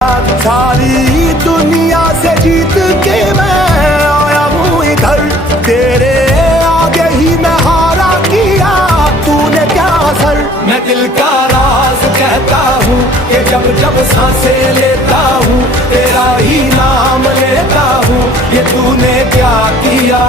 सारी दुनिया से जीत के मैं आया हूँ इधर, तेरे आगे ही मैं हारा किया तूने क्या असर। मैं दिल का राज कहता हूँ कि जब जब सांसें लेता हूँ तेरा ही नाम लेता हूँ, ये तूने क्या किया।